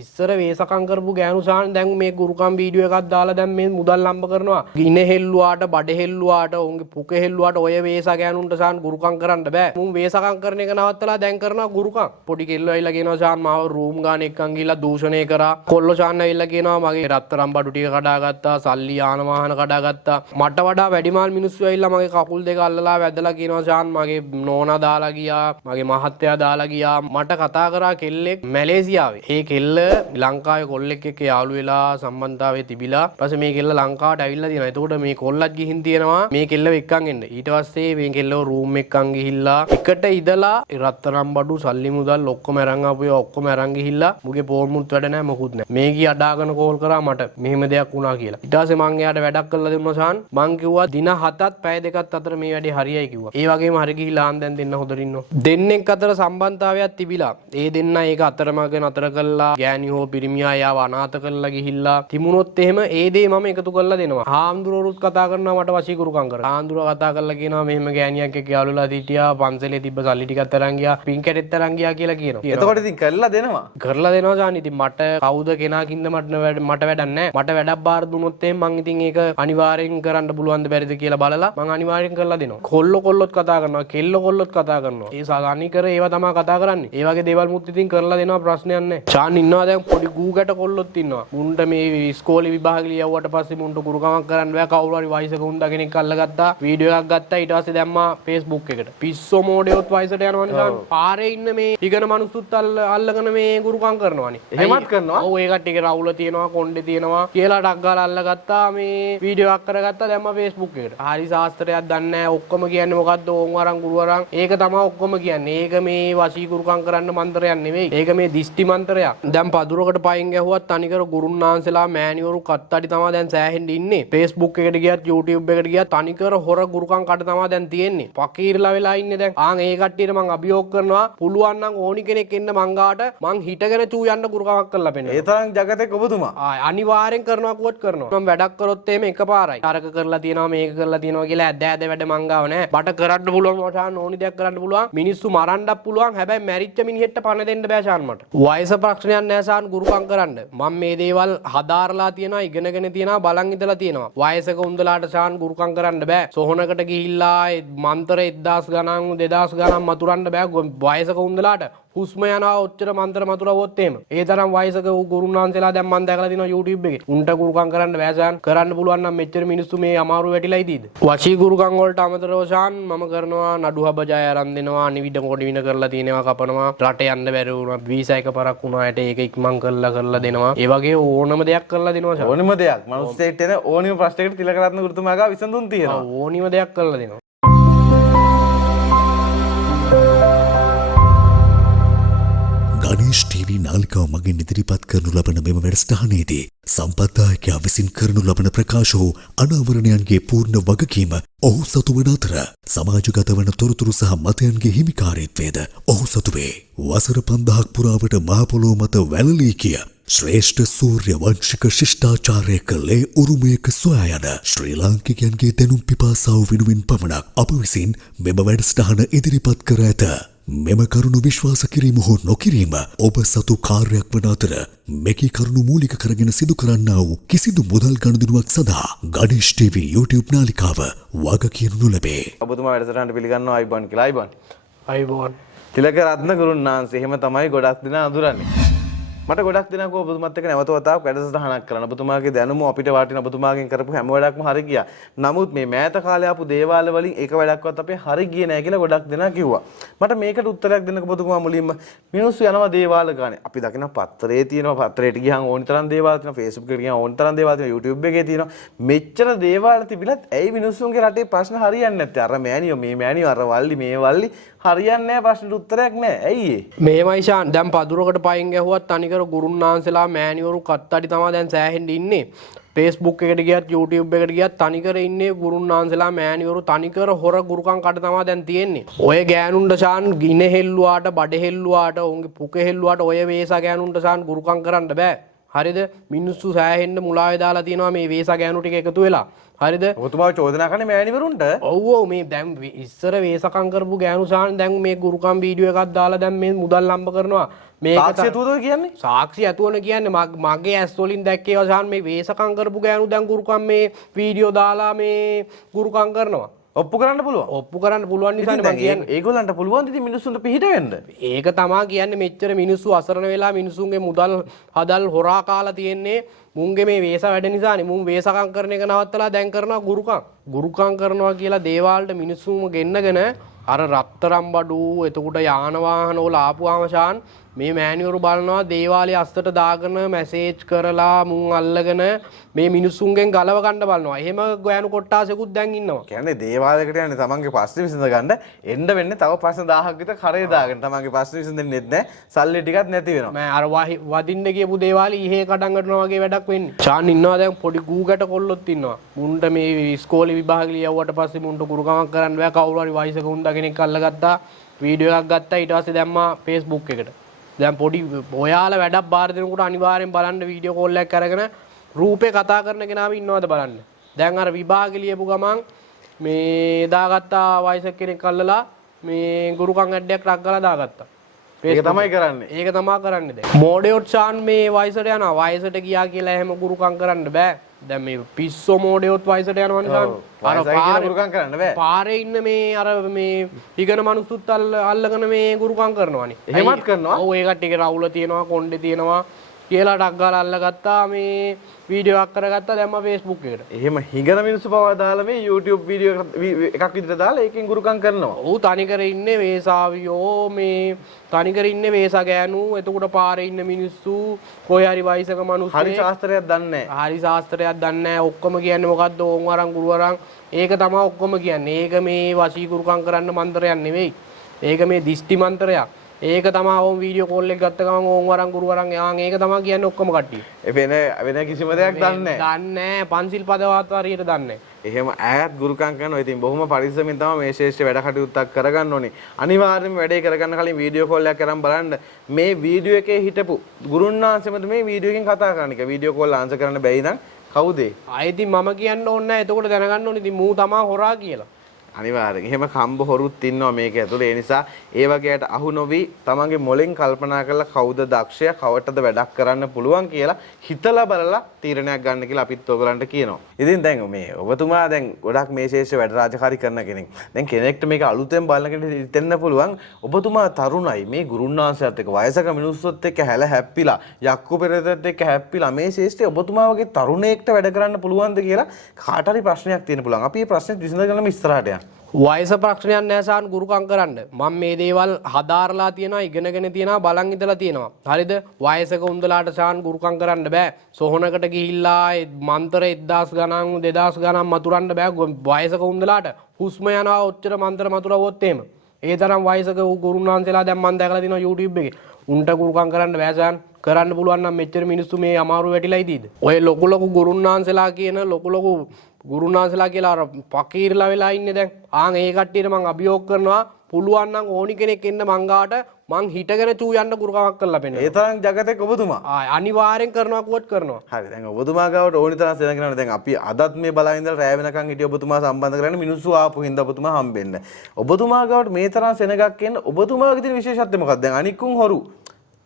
ඉස්සර වේසකම් කරපු ගෑනු සාන් දැන් මේ ගුරුකම් වීඩියෝ එකක් දාලා දැන් මේ මුදල් හම්බ කරනවා. ගින හෙල්ලුවාට, බඩ හෙල්ලුවාට, උන්ගේ පුක හෙල්ලුවාට ඔය වේසා ගෑනුන්ට සාන් ගුරුකම් කරන්න බෑ. මුන් වේසකම් කරන එක නවත්තලා දැන් කරනවා ගුරුකම්. පොඩි කෙල්ලෝ ඇවිල්ලා කියනවා සාන් මාව රූම් ගාන එක්කන් ගිහිල්ලා දූෂණය කරා. කොල්ලෝ සාන් ඇවිල්ලා කියනවා මගේ රත්තරන් බඩු ටික කඩාගත්තා, සල්ලි යාන වාහන කඩාගත්තා. මට වඩා වැඩිමාල් මිනිස්සු ඇවිල්ලා මගේ කකුල් දෙක අල්ලලා වැදලා කියනවා සාන් මගේ නෝනා දාලා ගියා, මගේ මහත්තයා දාලා ගියා. මට කතා කරා කෙල්ලෙක් මැලේසියාවේ. ඒ කෙල්ල ලංකාවේ කොල්ලෙක් එක්ක යාළු වෙලා සම්බන්ධතාවයේ තිබිලා ඊපස්සේ මේ කෙල්ල ලංකාවට ඇවිල්ලා තියෙනවා. එතකොට මේ කොල්ලත් ගිහින් තියෙනවා මේ කෙල්ලව එක්කන් එන්න. ඊට පස්සේ මේ කෙල්ලව රූම් එක්කන් ගිහිල්ලා එකට ඉදලා රත්තරන් බඩු සල්ලි මුදල් ඔක්කොම අරන් ආපු ඒවා ඔක්කොම අරන් ගිහිල්ලා මුගේ ෆෝන් මුත් වැඩ නැහැ මොකුත් නැහැ. මේ ගිය අඩාගෙන කෝල් කරා මට මෙහෙම දෙයක් වුණා කියලා. ඊට පස්සේ මං එයාට වැඩක් කරලා දුන්නා සාන්. මං කිව්වා දින 7ත් පැය 2ක් අතර මේ වැඩේ හරියයි කිව්වා. ඒ වගේම හරි ගිහිල්ලා ආන් දැන් දෙන්න හොදට ඉන්නවා. දෙන්නෙක් අතර සම්බන්ධතාවයක් තිබිලා ඒ දෙන්න ඒක අතරමඟ නතර කළා. ගෑණි හෝ පිරිමියා යාව අනාථ කරලා ගිහිල්ලා තිමුණොත් එහෙම ඒ දේ මම එකතු කරලා දෙනවා. හාමුදුරුවෝත් කතා කරනවා මට වශීකරුකම් කරා. හාමුදුරුවෝ කතා කරලා කියනවා මෙහෙම ගෑණියක් එක්ක යාළුවලා හිටියා, පන්සලේ තිබ්බ සල්ලි ටිකක් අරන් ගියා, පින් කැටෙත් අරන් ගියා කියලා කියනවා. එතකොට ඉතින් කරලා දෙනවා. කරලා දෙනවා සාන්. ඉතින් මට කවුද කෙනාකින්ද මට වැඩක් නැහැ. මට වැඩක් බාර දුන්නොත් එහෙම මං ඉතින් ඒක අනිවාර්යෙන් කරන්න පුළුවන් ද බැරිද කියලා බලලා මං අනිවාර්යෙන් කරලා දෙනවා. කොල්ලොත් කතා කරනවා, කෙල්ලොත් කතා කරනවා. ඒ සාගානි කර ඒවා තමයි කතා කරන්නේ. ඒ වගේ දේවල් මුත් ඉතින් කරලා දෙනවා ප්‍රශ්නයක් නැහැ. සාන් ඉන්නවා දැන් පොඩි ගූගට කොල්ලොත් ඉන්නවා. මුන්ට මේ ඉස්කෝලේ විභාග ලියවුවට පස්සේ මුන්ට ගුරුකමක් කරන්න බෑ. කවුරු හරි වයසක උන්දා කෙනෙක් අල්ලගත්තා, වීඩියෝ එකක් ගත්තා, ඊට පස්සේ දැම්මා Facebook එකට. පිස්සෝ මෝඩයොත් වයසට යනවනේ සාන්. පාරේ ඉන්න මේ ඉගෙන මනුස්සුත් අල්ලගෙන මේ ගුරුකම් කරනවානේ. එහෙමත් කරනවා. ඔව් ඒ කට්ටියගේ රවුල තියෙනවා, කොණ්ඩේ තියෙනවා කියලා ඩක් ගාලා අල්ලගත්තා, මේ වීඩියෝ එකක් කරගත්තා දැම්මා Facebook එකට. හරි ශාස්ත්‍රයක් දන්නේ නැහැ. ඔක්කොම කියන්නේ මොකද්ද? ඕන් වරන් ගුරු වරන්. ඒක තමයි ඔක්කොම කියන්නේ. ඒක මේ වශී ගුරුකම් කරන්න මන්ත්‍රයක් නෙවෙයි. ඒක මේ දිෂ්ටි මන්ත්‍රයක්. දැන් පදුරකට පයින් ගැහුවත් තනිකර ගුරුන්නාන්සලා මෑණිවරු කත්තඩි තමයි දැන් සෑහෙන්න ඉන්නේ. Facebook එකට ගියත් YouTube එකට ගියත් තනිකර හොර ගුරුකම් කඩ තමයි දැන් තියෙන්නේ. පකීරලා වෙලා ඉන්නේ දැන්. ආන් ඒ කට්ටියට මං අභියෝග කරනවා පුළුවන් නම් ඕනි කෙනෙක් එන්න මං ගාට මං හිටගෙන චූ යන්න ගුරුකමක් කරලා පෙන්නනවා. ඒ තරම් జగතේ ඔබතුමා. අනිවාර්යෙන් කරනවා කුවත් කරනවා. මම වැඩක් කරොත් එහෙම එකපාරයි. අරක කරලා තියනවා මේක කරලා තියනවා කියලා ඇද්ද වැඩ මං ගාව නැහැ. බට කරන්න පුළුවන් මචාන් ඕනි දෙයක් කරන්න පුළුවන්. මිනිස්සු මරන්නත් පුළුවන්. හැබැයි මැරිච්ච මිනිහෙක්ට පණ දෙන්න බෑ ෂාන් මට. වයස ප්‍රශ්නයක් නැහැ ෂාන් ගුරුකම් කරන්න. මම මේ දේවල් හදාarලා තියෙනවා, ඉගෙනගෙන තියෙනවා, බලන් ඉඳලා තියෙනවා. වයසක උන්දලාට ෂාන් ගුරුකම් කරන්න බෑ. සොහනකට ගිහිල්ලා මන්ත්‍ර 1000 ගණන් 2000 ගණන් මතුරන්න බෑ වයසක උන්දලාට. හුස්ම යනවා ඔච්චර මන්ත්‍ර මතුරවොත් එහෙම. ඒ තරම් වයසක ගුරුන්වහන්සේලා දැන් මම දැකලා තිනවා YouTube එකේ. උන්ට ගුරුකම් කරන්න බෑ ෂාන්. කරන්න පුළුවන් නම් මෙච්චර මිනිස්සු මේ අමාරු වැටිලා ඉදීද? වශී ගුරුකම් වලට අමතරව ෂාන් මම කරනවා නඩු හබජය අරන් දෙනවා, අනිවිඩ කොඩි වින කරලා තියෙනවා, කපනවා, රට යන්න බැරි වුණා, වීසා එක පරක් වුණාට ඒක ඉක්මන් කරලා දෙනවා. ඒ වගේ ඕනම දෙයක් කරලා දෙනවා ෂාන්. ඕනම දෙයක්. මනුස්සයෙක්ට එන ඕනම ප්‍රශ්නයකට තිලකරත්න ගුරුතුමා ගාව විසඳුම් තියෙනවා. ඕනම දෙයක් කරලා දෙනවා. ගණේෂ් ටීවී නාලිකාව මගින් ඉදිරිපත් කරනු ලබන මෙම වැඩසටහනේදී සම්පත්දායකයා විසින් කරනු ලබන ප්‍රකාශ හෝ අනාවරණයන්ගේ පූර්ණ වගකීම ඔහු සතු වන අතර සමාජගත වන තොරතුරු සහ මතයන්ගේ හිමිකාරීත්වයද ඔහු සතු වේ. වසර 5000ක් පුරාවට මහ පොළොව මත වැළලී ගිය ශ්‍රේෂ්ඨ සූර්ය වංශික ශිෂ්ටාචාරයක ලේ උරුමයක සොයා යන ශ්‍රී ලාංකිකයන්ගේ දැනුම් පිපාසාව වෙනුවෙන් පමණක් අප විසින් මෙම වැඩසටහන ඉදිරිපත් කර ඇත. මෙම කරුණු විශ්වාස කිරීම හෝ නොකිරීම ඔබ සතු කාර්යයක් වන අතර මෙකී කරුණු මූලික කරගෙන සිදු කරන්නා වූ කිසිදු මුදල් ගනුදෙනුවක් සඳහා ගණේෂ් ටීවී YouTube නාලිකාව වගකීම් නොලැබේ. ඔබතුමා වැඩසටහනට පිළිගන්නවා අයිබන් කියලා. අයිබෝන්. තිලක රත්න ගුරුන්නාන්සේ එහෙම තමයි ගොඩක් දෙනා අඳුරන්නේ. මට ගොඩක් දෙනෙක් ඔබතුමාත් එක්ක නැවත වතාවක් වැඩසටහනක් කරන්න. ඔබතුමාගේ දැනුම අපිට වටින ඔබතුමාගෙන් කරපු හැම වැඩක්ම හරි ගියා. නමුත් මේ මෑත කාලේ ආපු දේවාල වලින් එක වැඩක්වත් අපේ හරි ගියේ නැහැ කියලා ගොඩක් දෙනා කිව්වා. මට මේකට උත්තරයක් දෙන්න ඔබතුමා මුලින්ම මිනිස්සු යනවා දේවාල ගානේ. අපි දකින පත්තරේ තියෙනවා, පත්තරේට ගියහම ඕනි තරම් දේවාල තියෙනවා, Facebook එකට ගියහම ඕනි තරම් දේවාල තියෙනවා, YouTube එකේ තියෙනවා. මෙච්චර දේවාල තිබිලත් ඇයි මිනිස්සුන්ගේ රටේ ප්‍රශ්න හරියන්නේ නැත්තේ? අර මෑණියෝ මේ මෑණියෝ අර වල්ලි මේ වල්ලි හරියන්නේ නැහැ, ප්‍රශ්නට උත්තරයක් නැහැ. ඇයි ඒ? මේමයි ෂාන්. දැන් පදුරකට පයින් ගැහුවත් තනිකර ගුරුන්නාන්සලා මෑණිවරු කත්තඩි තමයි දැන් සෑහෙන්න ඉන්නේ. Facebook එකට ගියත් YouTube එකට ගියත් තනිකර ඉන්නේ ගුරුන්නාන්සලා මෑණිවරු තනිකර හොර ගුරුකම් කඩ තමයි දැන් තියෙන්නේ. ඔය ගෑනුන්ට ෂාන් ගින හෙල්ලුවාට, බඩ හෙල්ලුවාට, උන්ගේ පුක හෙල්ලුවාට ඔය වේසා ගෑනුන්ට ෂාන් ගුරුකම් කරන්න බෑ. හරිද මිනිස්සු සෑහෙන්න මුලාවේ දාලා තියෙනවා මේ වේසා ගෑනු ටික එකතු වෙලා හරිද ඔබතුමාව චෝදනා කරන්නේ මෑණිවරුන්ට ඔව් ඔව් මේ දැන් ඉස්සර වේසකම් කරපු ගෑනු සාහන් දැන් මේ ගුරුකම් වීඩියෝ එකක් දාලා දැන් මේ මුදල් ලම්බ කරනවා මේක සාක්ෂි ඇතුවද කියන්නේ සාක්ෂි ඇතුවන කියන්නේ මගේ ඇස් වලින් දැක්කේ සාහන් මේ වේසකම් කරපු ගෑනු දැන් ගුරුකම් මේ වීඩියෝ දාලා මේ ගුරුකම් කරනවා ඔප්පු කරන්න පුළුවන් ඔප්පු කරන්න පුළුවන් නිසානේ මම කියන්නේ ඒගොල්ලන්ට පුළුවන් ඉතින් මිනිස්සුන්ට පිහිට වෙන්න ඒක තමයි කියන්නේ මෙච්චර මිනිස්සු අසරණ වෙලා මිනිස්සුන්ගේ මුදල් හදල් හොරා කාලා තියෙන්නේ මුන්ගේ මේ වේස වැඩ නිසානේ මුන් වේසකම් කරන එක නවත්තලා දැන් කරනවා ගුරුකම් කරනවා කියලා දේවාලට මිනිස්සුම ගෙන්නගෙන අර රත්තරම් බඩු එතකොට යාන වාහන වල ආපුවාම ෂාන් මේ මෑණිවරු බලනවා දේවාලයේ අස්තට දාගෙන මැසේජ් කරලා මුන් අල්ලගෙන මේ මිනිස්සුන්ගෙන් ගලව ගන්න බලනවා. එහෙම ගෑනු කොට්ටාසෙකුත් දැන් ඉන්නවා. කියන්නේ දේවාලයකට යන්නේ තමන්ගේ ප්‍රශ්න විසඳ ගන්න එන්න වෙන්නේ තව ප්‍රශ්න 1000ක් විතර කරේ දාගෙන තමන්ගේ ප්‍රශ්න විසඳෙන්නෙත් නැහැ. සල්ලි ටිකක් නැති වෙනවා. මම අර වදින්න ගියපු දේවාලේ ඉහේ කඩන් ගන්නවා වගේ වැඩක් වෙන්නේ. ෂාන් ඉන්නවා දැන් පොඩි ගූගට කොල්ලොත් ඉන්නවා. මුන්ට මේ ඉස්කෝලේ විභාග ලියවුවට පස්සේ මුන්ට ගුරුකමක් කරන්න බෑ කවුරු හරි වයසක උන් කෙනෙක් අල්ලගත්තා වීඩියෝ එකක් ගත්තා ඊට පස්සේ දැම්මා Facebook එකට. දැන් පොඩි ඔයාලා වැඩක් බාර දෙනකොට අනිවාර්යෙන් බලන්න වීඩියෝ කෝල් එකක් අරගෙන රූපේ කතා කරන කෙනාව ඉන්නවද බලන්න. දැන් අර විභාගෙ ලියපු ගමන් මේ දාගත්තා වයසක කෙනෙක් අල්ලලා මේ ගුරුකම් ඇඩ්ඩයක් රක් ගාලා දාගත්තා. ඒක තමයි කරන්නේ. ඒක තමයි කරන්නේ දැන්. මෝඩයොත් ෂාන් මේ වයසට යනවා. වයසට ගියා කියලා එහෙම ගුරුකම් කරන්න බෑ. දැන් මේ පිස්සෝ මෝඩයොත් වයසට යනවා නිසා අර ගුරුකම් කරන්න බෑ. පාරේ ඉන්න මේ අර මේ ඉගෙන මනුස්සුත් අල්ලගෙන මේ ගුරුකම් කරනවානේ. එහෙමත් කරනවා. ඔව් ඒ කට්ටියගේ රවුල තියෙනවා, කොණ්ඩේ තියෙනවා කියලා ටක් ගාලා අල්ලගත්තා මේ වීඩියෝ එකක් කරගත්තා දැම්මා Facebook එකට. එහෙම හිඟන මිනිස්සු පවා දාලා මේ YouTube වීඩියෝ එකක් විදිහට දාලා ඒකෙන් ගුරුකම් කරනවා. ඔව් තනිකර ඉන්නේ වේසාවියෝ මේ තනිකර ඉන්නේ වේසා ගෑනු. එතකොට පාරේ ඉන්න මිනිස්සු කොයි හරි වයසක මිනිස්සු හරි ශාස්ත්‍රයක් දන්නේ නැහැ. හරි ශාස්ත්‍රයක් දන්නේ නැහැ. ඔක්කොම කියන්නේ මොකද්ද? ඕන් වරන් ගුරුවරන්. ඒක තමයි ඔක්කොම කියන්නේ. ඒක මේ වශී ගුරුකම් කරන්න මන්ත්‍රයක් නෙවෙයි. ඒක මේ දිෂ්ටි මන්ත්‍රයක්. ඒක තමයි ඕම් වීඩියෝ කෝල් එක ගත්ත ගමන් ඕම් වරන් ගුරුවරන් යාන් ඒක තමයි කියන්නේ ඔක්කොම කට්ටිය. වෙන කිසිම දෙයක් දන්නේ නැහැ. දන්නේ නැහැ. පන්සිල් පදවත් හරියට දන්නේ නැහැ. එහෙම ඈත් ගුරුකම් කරනවා. ඉතින් බොහොම පරිස්සමින් තමයි මේ ශේෂ්ඨ වැඩ කටයුත්තක් කරගන්න ඕනේ. අනිවාර්යයෙන්ම වැඩේ කරගන්න කලින් වීඩියෝ කෝල් එකක් කරන් බලන්න. මේ වීඩියෝ එකේ හිටපු ගුරුන්නාන්සෙමද මේ වීඩියෝ එකෙන් කතා කරන්නේ. ඒක වීඩියෝ කෝල් ආන්සර් කරන්න බැයි නම් කවුද? ආයෙත් මම කියන්න ඕනේ නැහැ. එතකොට දැනගන්න ඕනේ ඉතින් මූ තමා හොරා කියලා. අනිවාර්යෙන්. එහෙම කම්බ හොරුත් ඉන්නවා මේක ඇතුලේ. ඒ නිසා ඒ වගේට අහු නොවි තමන්ගේ මොලෙන් කල්පනා කරලා කවුද දක්ෂයා කවටද වැඩක් කරන්න පුළුවන් කියලා හිතලා බලලා තීරණයක් ගන්න කියලා අපිත් ඔයගලන්ට කියනවා. ඉතින් දැන් මේ ඔබතුමා දැන් ගොඩක් මේ ශේෂ්ඨ වැඩ රාජකාරී කරන කෙනෙක්. දැන් කෙනෙක්ට මේක අලුතෙන් බලන කෙනෙක්ට හිතෙන්න පුළුවන් ඔබතුමා තරුණයි මේ ගුරුන්නාන්සයත් එක්ක වයසක මිනිස්සුත් එක්ක හැල හැප්පිලා යක්කු පෙරේතත් එක්ක හැප්පිලා මේ ශේෂ්ඨ ඔබතුමා වගේ තරුණයෙක්ට වැඩ කරන්න පුළුවන්ද කියලා කාට හරි ප්‍රශ්නයක් තියෙන පුළුවන්. අපි මේ ප්‍රශ්නේ විසඳගන්නම ඉස්සරහට යන්න. වයස ප්‍රශ්නයක් නැහැ සාන් ගුරුකම් කරන්න. මම මේ දේවල් හදාarලා තියෙනවා, ඉගෙනගෙන තියෙනවා, බලන් ඉඳලා තියෙනවා. හරිද? වයසක උන්දලාට සාන් ගුරුකම් කරන්න බෑ. සොහනකට ගිහිල්ලා මන්ත්‍ර 1000 ගණන් 2000 ගණන් මතුරන්න බෑ වයසක උන්දලාට. හුස්ම යනවා ඔච්චර මන්ත්‍ර මතුරවොත් එහෙම. ඒ තරම් වයසක ගුරුනාන්සලා දැන් මම දැකලා තියෙනවා YouTube එකේ. උන්ට ගුරුකම් කරන්න බෑ සාන්. කරන්න පුළුවන් නම් මෙච්චර මිනිස්සු මේ අමාරු වැටිලා ඉදීද? ඔය ලොකු ලොකු ගුරුනාන්සලා කියන ලොකු ගුරුනාන්සලා කියලා අර පකීරලා වෙලා ඉන්නේ දැන්. ආන් ඒ කට්ටියට මම අභියෝග කරනවා පුළුවන් නම් ඕනි කෙනෙක් එන්න මං ගාවට මං හිටගෙන චූ යන්න ගුරුකමක් කරලා පෙන්නනවා. ඒ තරම් జగතෙක් ඔබතුමා. අනිවාර්යෙන් කරනවා කුවත් කරනවා. හරි දැන් ඔබතුමා ගාවට ඕනි තරම් සෙනග කරනවා. දැන් අපි අදත් මේ බලන් ඉඳලා රැය වෙනකන් හිටිය ඔබතුමා සම්බන්ධ කරගෙන මිනිස්සු ආපු හින්දා ඔබතුමා හම්බෙන්න. ඔබතුමා ගාවට මේ තරම් සෙනගක් එන්න ඔබතුමාගේ තියෙන විශේෂත්වය මොකක්ද? දැන් අනිකුන් හොරු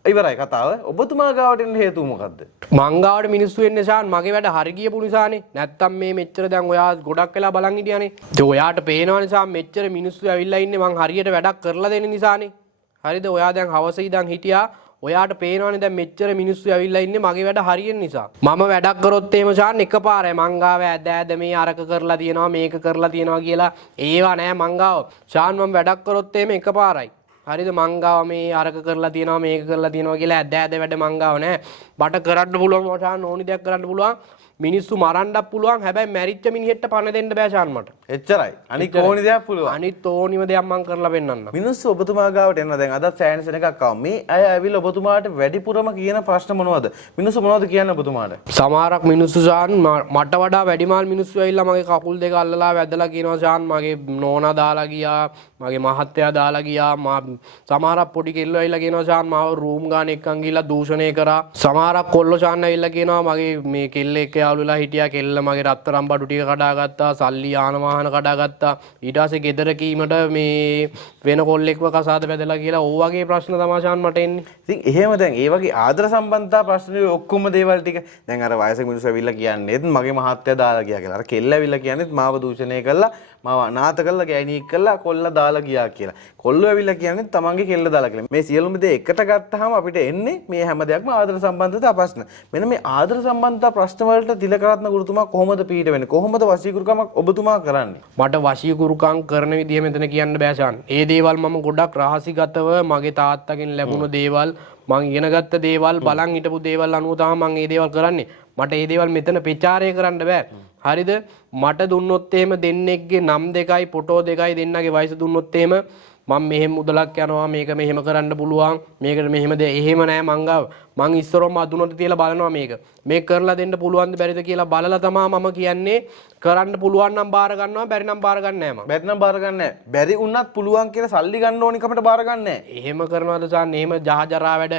ඉවරයි කතාව. ඔබතුමා ගාවට එන්න හේතුව මොකද්ද? මං ගාවට මිනිස්සු එන්නේ ෂාන් මගේ වැඩ හරි ගියපු නිසානේ. නැත්තම් මේ මෙච්චර දැන් ඔයා ගොඩක් වෙලා බලන් හිටියානේ. ඒ ඔයාට පේනවා නිසා මෙච්චර මිනිස්සු ඇවිල්ලා ඉන්නේ මං හරියට වැඩක් කරලා දෙන්න නිසානේ. හරිද? ඔයා දැන් හවස ඉඳන් හිටියා. ඔයාට පේනවනේ දැන් මෙච්චර මිනිස්සු ඇවිල්ලා ඉන්නේ මගේ වැඩ හරියන නිසා. මම වැඩක් කරොත් එහෙම ෂාන් එකපාරයි මං ගාව ඇද මේ අරක කරලා තියෙනවා මේක කරලා තියෙනවා කියලා ඒවා නෑ මං ගාව. ෂාන් මම වැඩක් කරොත් එහෙම එකපාරයි. හරිද මංගාව මේ අරක කරලා තියෙනවා මේක කරලා තියෙනවා කියලා ඇද වැඩ මංගාව නෑ. බට කරන්න පුළුවන් මචාන් ඕනි දෙයක් කරන්න පුළුවන්. මිනිස්සු මරන්නත් පුළුවන් හැබැයි මැරිච්ච මිනිහෙක්ට පණ දෙන්න බෑ ෂාන් මට. එච්චරයි. අනික ඕනි දෙයක් පුළුවන්. අනිත් ඕනිම දෙයක් මං කරලා පෙන්නන්නම්. මිනිස්සු ඔබතුමා ගාවට එනවා දැන් අදත් ෆෑන්ස් එකක් ආවා. මේ අය ඇවිල්ලා ඔබතුමාට වැඩිපුරම කියන ප්‍රශ්න මොනවද? මිනිස්සු මොනවද කියන්නේ ඔබතුමාට? සමහරක් මිනිස්සු ෂාන් මට වඩා වැඩිමාල් මිනිස්සු ඇවිල්ලා මගේ කකුල් දෙක අල්ලලා වැදලා කියනවා ෂාන් මගේ නෝනා දාලා ගියා, මගේ මහත්තයා දාලා ගියා. සමහරක් පොඩි කෙල්ලෝ ඇවිල්ලා කියනවා ෂාන් මාව රූම් ගාන එක්කන් ගිහලා දූෂණය කරා. සමහරක් කොල්ලෝ ෂාන් ඇවිල්ලා කියනවා මගේ මේ කෙල්ල එක්ක යාළු වෙලා හිටියා, කෙල්ල මගේ රත්තරන් බඩු ටික කඩාගත්තා, සල්ලි යාන වාහන කඩාගත්තා. ඊට පස්සේ ගෙදර කීමට මේ වෙන කොල්ලෙක්ව කසාද බැදලා කියලා ඕ වගේ ප්‍රශ්න තමයි ෂාන් මට එන්නේ. ඉතින් එහෙම දැන් ඒ වගේ ආදර සම්බන්ධතා ප්‍රශ්න ඔක්කොම දේවල් ටික දැන් අර වයසක මිනිස්සු ඇවිල්ලා කියන්නේත් මගේ මහත්තයා දාලා ගියා කියලා. අර කෙල්ල ඇවිල්ලා කියන්නේත් මාව දූෂණය කළා, මාව අනාථ කළා, ගෑණියෙක් කළා, කොල්ල දාලා ගියා කියලා. කොල්ලෝ ඇවිල්ලා කියන්නේ තමන්ගේ කෙල්ල දාලා කියලා. මේ සියලුම දේ එකට ගත්තාම අපිට එන්නේ මේ හැම දෙයක්ම ආදර සම්බන්ධතා ප්‍රශ්න. මෙන්න මේ ආදර සම්බන්ධතා ප්‍රශ්න වලට තිලකරත්න ගුරුතුමා කොහොමද පිට වෙන්නේ? කොහොමද වශීකරුකමක් ඔබතුමා කරන්නේ? මට වශීකරුකම් කරන විදිය මෙතන කියන්න බෑ ෂාන්. ඒ දේවල් මම ගොඩක් රහසිගතව මගේ තාත්තගෙන් ලැබුණු දේවල්, මං ඉගෙන ගත්ත දේවල්, බලන් හිටපු දේවල් අනුව තමයි මං මේ දේවල් කරන්නේ. මට මේ දේවල් මෙතන ප්‍රචාරය කරන්න බෑ. හරිද? මට දුන්නොත් එහෙම දෙන්නෙක්ගේ නම් දෙකයි ෆොටෝ දෙකයි දෙන්නගේ වයස දුන්නොත් එහෙම මම මෙහෙම මුදලක් යනවා, මේක මෙහෙම කරන්න පුළුවන්, මේකට මෙහෙම එහෙම නෑ මං ගාව. මං ඉස්සරොම අදුනට තියලා බලනවා මේක කරලා දෙන්න පුළුවන්ද බැරිද කියලා බලලා තමයි මම කියන්නේ කරන්න පුළුවන් නම් බාර ගන්නවා, බැරි නම් බාර ගන්න නෑ මම. බැරි නම් බාර ගන්න නෑ. බැරි වුණත් පුළුවන් කියලා සල්ලි ගන්න ඕනි කමට බාර ගන්න නෑ. එහෙම කරනවද ෂාන්? එහෙම ජහජරා වැඩ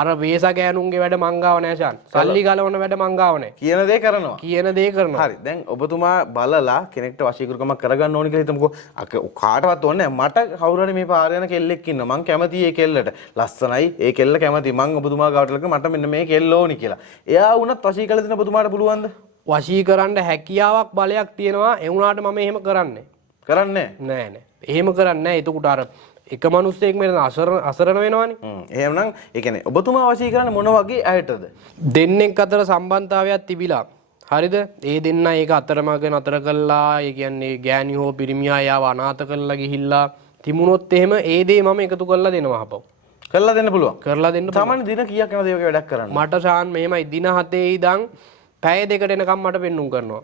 අර වේස ගෑනුන්ගේ වැඩ මං ගාව නෑ ෂාන්. සල්ලි ගලවන වැඩ මං ගාව නෑ. කියන දේ කරනවා. කියන දේ කරනවා. හරි. දැන් ඔබතුමා බලලා කෙනෙක්ට වශීකරුකමක් කරගන්න ඕනි කියලා හිතමුකෝ. කාටවත් ඕනේ නෑ. මට කවුරු හරි මේ පාර යන කෙල්ලෙක් ඉන්නවා. මං කැමතියි ඒ කෙල්ලට. ලස්සනයි. ඒ කෙල්ල කැමතියි. මං ඔබතුමා ගාවට ලක මට මෙන්න මේ කෙල්ල ඕනි කියලා. එයා වුණත් වශී කළ දෙන්න ඔබතුමාට පුළුවන්ද? වශී කරන්න හැකියාවක් බලයක් තියෙනවා. ඒ වුණාට මම එහෙම කරන්නේ කරන්නේ නෑ. එහෙම කරන්නේ නෑ. එතකොට අර එක මිනිස්සෙක් මෙතන අසරණ වෙනවනේ. එහෙමනම් ඒ කියන්නේ ඔබතුමා වශී කරන්නේ මොන වගේ අයටද? දෙන්නෙක් අතර සම්බන්ධතාවයක් තිබිලා. හරිද? ඒ දෙන්න ඒක අතරමඟ නතර කළා. ඒ කියන්නේ ගෑණි හෝ පිරිමියා යාව අනාථ කරලා ගිහිල්ලා තිමුණොත් එහෙම ඒ දේ මම එකතු කරලා දෙනවා අපව. කරලා දෙන්න පුළුවන්. කරලා දෙන්න සාමාන්‍ය දින කීයක් යනද මේ වැඩක් කරන්න? මට ෂාන් මෙහෙමයි දින 7 ඉඳන් පැය 2කට එනකම් මට පෙන්නුම් කරනවා.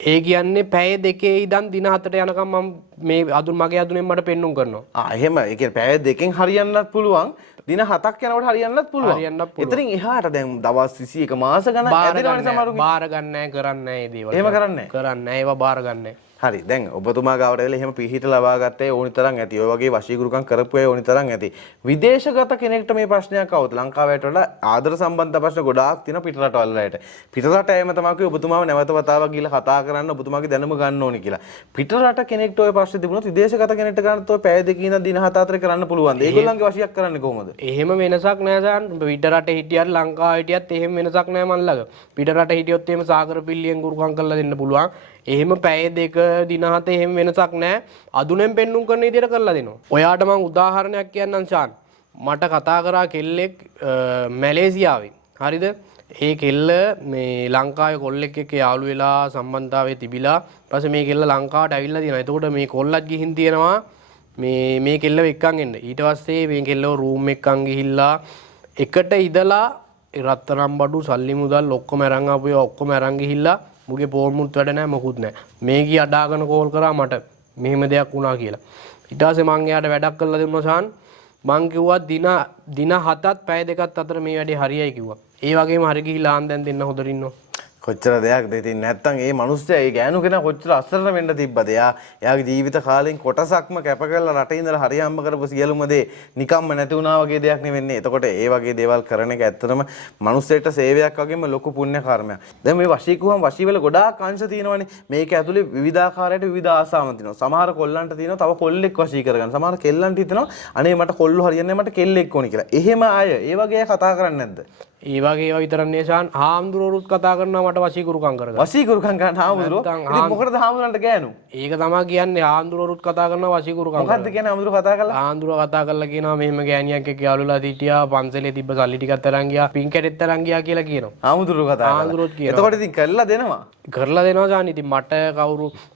ඒ කියන්නේ පැය 2 ඉඳන් දින 7ට යනකම් මම මේ මගේ අදුනෙන් මට පෙන්නුම් කරනවා. එහෙම. ඒ කියන්නේ පැය 2කින් හරියන්නත් පුළුවන්. දින 7ක් යනකොට හරියන්නත් පුළුවන්. එතනින් එහාට දැන් දවස් 21 මාස ගණන් ඇදෙනවනේ සමහරුගේ. බාර ගන්න නැහැ, කරන්නේ නැහැ මේ දේවල්. එහෙම කරන්නේ නැහැ. කරන්නේ නැහැ. ඒවා බාර ගන්න නැහැ. හරි. දැන් ඔබතුමා ගාවට ඇවිල්ලා එහෙම පිහිට ලබා ගත්තේ ඕනි තරම් ඇති. ඔය වගේ වශීකරුකම් කරපු අය ඕනි තරම් ඇති. විදේශගත කෙනෙක්ට මේ ප්‍රශ්නයක් આવුත් ලංකාවට වඩා ආදර සම්බන්ධ ප්‍රශ්න ගොඩාක් තියෙනවා පිට රටවල් වලට. පිට රට එම තමයි ඔබතුමාව නැවත වතාවක් ගිහලා කතා කරන්න ඔබතුමාගේ දැනුම ගන්න ඕනි කියලා. පිට රට කෙනෙක්ට ඔය ප්‍රශ්න තිබුණොත් විදේශගත කෙනෙක්ට කරන්නත් ඔය පැය දෙකකින් දින 7 අතර කරන්න පුළුවන්. ඒගොල්ලන්ගේ වශියක් කරන්නේ කොහොමද? එහෙම වෙනසක් නෑ සාන්. පිට රට හිටියත් ලංකාවේ හිටියත් එහෙම වෙනසක් නෑ මන් ළඟ. පිට රට හිටියොත් එහෙම සාගර පිල්ලියෙන් ගුරුකම් කරලා දෙන්න පුළුවන්. එහෙම පැය 2 දින 7 එහෙම වෙනසක් නෑ. අදුනෙන් පෙන්නුම් කරන විදිහට කරලා දෙනවා. ඔයාට මම උදාහරණයක් කියන්නම් ෂාන්. මට කතා කරා කෙල්ලෙක් මැලේසියාවෙන්. හරිද? ඒ කෙල්ල මේ ලංකාවේ කොල්ලෙක් එක්ක යාළු වෙලා සම්බන්ධතාවයේ තිබිලා ඊපස්සේ මේ කෙල්ල ලංකාවට ඇවිල්ලා තියෙනවා. එතකොට මේ කොල්ලත් ගිහින් තියෙනවා මේ කෙල්ලව එක්කන් එන්න. ඊට පස්සේ මේ කෙල්ලව රූම් එක්කන් ගිහිල්ලා එකට ඉඳලා රත්තරන් බඩු සල්ලි මුදල් ඔක්කොම අරන් ආපු ඒවා ඔක්කොම අරන් ගිහිල්ලා මුගේ පොල්මුත් වැඩ නැහැ මොකුත් නැහැ. මේ ගිය අඩාගෙන කෝල් කරා මට මෙහෙම දෙයක් වුණා කියලා. ඊට පස්සේ මං එයාට වැඩක් කරලා දුන්නා ෂාන්. මං කිව්වා දින 7ත් පැය 2ත් අතර මේ වැඩේ හරියයි කිව්වා. ඒ වගේම හරි ගිහිල්ලා ආන් දැන් දෙන්න හොදට ඉන්නවා. කොච්චර දෙයක්ද ඉතින් නැත්තම් ඒ මිනිස්සයා ඒ ගෑනු කෙනා කොච්චර අසරණ වෙන්න තිබ්බද? එයාගේ ජීවිත කාලෙන් කොටසක්ම කැප කරලා රටේ ඉඳලා හරි හම්බ කරපු සියලුම දේ නිකම්ම නැති වුණා වගේ දෙයක් නෙවෙන්නේ. එතකොට ඒ වගේ දේවල් කරන එක ඇත්තටම මිනිස්සෙට සේවයක් වගේම ලොකු පුණ්‍ය කර්මයක්. දැන් මේ වශීකුවම් වශීවල ගොඩාක් අංශ තියෙනවානේ. මේක ඇතුලේ විවිධාකාරයට විවිධ ආසාවන් තියෙනවා. සමහර කොල්ලන්ට තියෙනවා තව කොල්ලෙක් වශී කරගන්න. සමහර කෙල්ලන්ට හිතනවා අනේ මට කොල්ලෝ හරියන්නේ නැහැ මට කෙල්ලෙක් ඕනි කියලා. එහෙම අය ඒ වගේ කතා කරන්නේ නැද්ද? ඒ වගේ ඒවා විතරක් නේ ෂාන්. හාමුදුරුවෝරුත් කතා කරනවා මට වශීකරුකම් කරගන්න. වශීකරුකම් කරන හාමුදුරුවෝ ඉතින් මොකටද හාමුදුරන්ට ගෑනු? ඒක තමයි කියන්නේ හාමුදුරුවෝරුත් කතා කරනවා වශීකරුකම්. මොකද්ද කියන්නේ හාමුදුරුවෝ කතා කරලා? හාමුදුරුවෝ කතා කරලා කියනවා මෙහෙම ගෑණියක් එක්ක යාළුලා හිටියා පන්සලේ තිබ්බ සල්ලි ටිකක් තරන් ගියා පින් කැටෙත් තරන් ගියා කියලා කියනවා. හාමුදුරුවෝ කතා කරලා. හාමුදුරුවෝත් කියනවා. එතකොට ඉතින් කරලා දෙනවා. කරලා දෙනවා ෂාන්. ඉතින් මට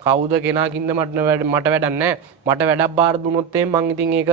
කවුද කෙනාකින්ද මට වැඩක් නැහැ. මට වැඩක් බාර දුන්නොත් එහෙනම් මං ඉතින් ඒක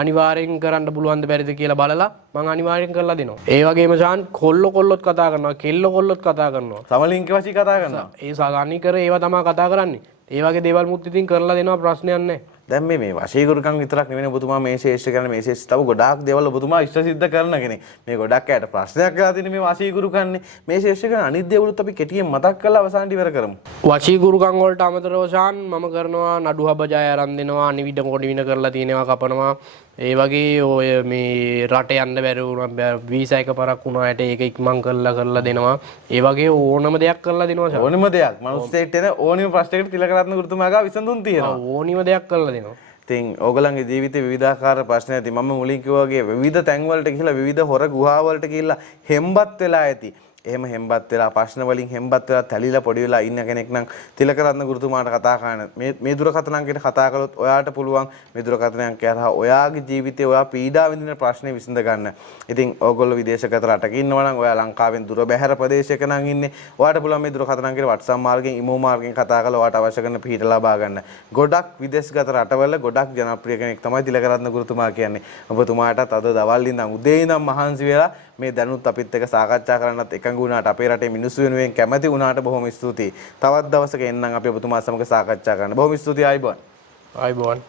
අනිවාර්යෙන් කරන්න පුළුවන්ද බැරිද කියලා බලලා මං අනිවාර්යෙන් කරලා දෙනවා. ඒ වගේම ශාන් කොල්ලොත් කතා කරනවා කෙල්ලොත් කතා කරනවා සමලිංගික වශයෙන් කතා කරනවා. ඒ සාගානි කර ඒවා තමයි කතා කරන්නේ ඒ වගේ දේවල් මුත් ඉතින් කරලා දෙනවා ප්‍රශ්නයක් නැහැ දැන් මේ වශීකරුකම් විතරක් නෙවෙයි ඔබතුමා මේ ශේෂ්ඨ කරන මේ ශේෂ්ඨ තව ගොඩාක් දේවල් ඔබතුමා ඉෂ්ට සිද්ධ කරන කෙනෙක්. මේ ගොඩක් අයට ප්‍රශ්නයක් කරලා තියෙන මේ වශීකරුකම්නේ. මේ ශේෂ්ඨ කරන අනිත් දේවලුත් අපි කෙටියෙන් මතක් කරලා අවසානට ඉවර කරමු. වශීකරුකම් වලට අමතරව ශාන් මම කරනවා නඩු හබජය අරන් දෙනවා අනිවිඩ කොඩි වින කරලා තියෙනවා කපනවා ඒ වගේ ඔය මේ රට යන්න බැරි වුණා වීසා එක පරක් වුණාට ඒක ඉක්මන් කරලා දෙනවා ඒ වගේ ඕනම දෙයක් කරලා දෙනවා ශාන් ඕනෙම දෙයක් මනුස්සයෙක්ට එන ඕනෙම ප්‍රශ්නයකට තිලකරත්න ගුරුතුමා ගාව විසඳුම් තියෙනවා. ඕනිම දෙයක් කරලා දෙනවා. ඉතින් ඕගලන්ගේ ජීවිතේ විවිධාකාර ප්‍රශ්න ඇති. මම මුලින් කිව්වා වගේ විවිධ තැන් වලට ගිහිලා විවිධ හොර ගුහා වලට ගිහිල්ලා හෙම්බත් වෙලා ඇති. එහෙම හෙම්බත් වෙලා ප්‍රශ්න වලින් හෙම්බත් වෙලා තැලිලා පොඩි වෙලා ඉන්න කෙනෙක් නම් තිලකරත්න ගුරුතුමාට කතා කරන්න. මේ දුරකථන අංකයට කතා කළොත් ඔයාට පුළුවන් මේ දුරකථන අංකය හරහා ඔයාගේ ජීවිතේ ඔයා පීඩා විඳින ප්‍රශ්නේ විසඳ ගන්න. ඉතින් ඕගොල්ලෝ විදේශගත රටක ඉන්නවා නම් ඔයා ලංකාවෙන් දුර බැහැර ප්‍රදේශයක නම් ඉන්නේ ඔයාට පුළුවන් මේ දුරකථන අංකයට WhatsApp මාර්ගයෙන් ඊමෝ මාර්ගයෙන් කතා කරලා ඔයාට අවශ්‍ය කරන පිහිට ලබා ගන්න. ගොඩක් විදේශගත රටවල ගොඩක් ජනප්‍රිය කෙනෙක් තමයි තිලකරත්න ගුරුතුමා කියන්නේ. ඔබතුමාටත් අද දවල් ඉඳන් උදේ ඉඳන් මහන්සි වෙලා මේ දැනුත් අපිත් එක්ක සාකච්ඡා කරන්නත් එකඟ වුණාට අපේ රටේ මිනිස්සු වෙනුවෙන් කැමැති වුණාට බොහොම ස්තුතියි. තවත් දවසක එන්නම් අපි ඔබතුමා සමග සාකච්ඡා කරන්න. බොහොම ස්තුතියි ආයිබෝන්. ආයිබෝන්.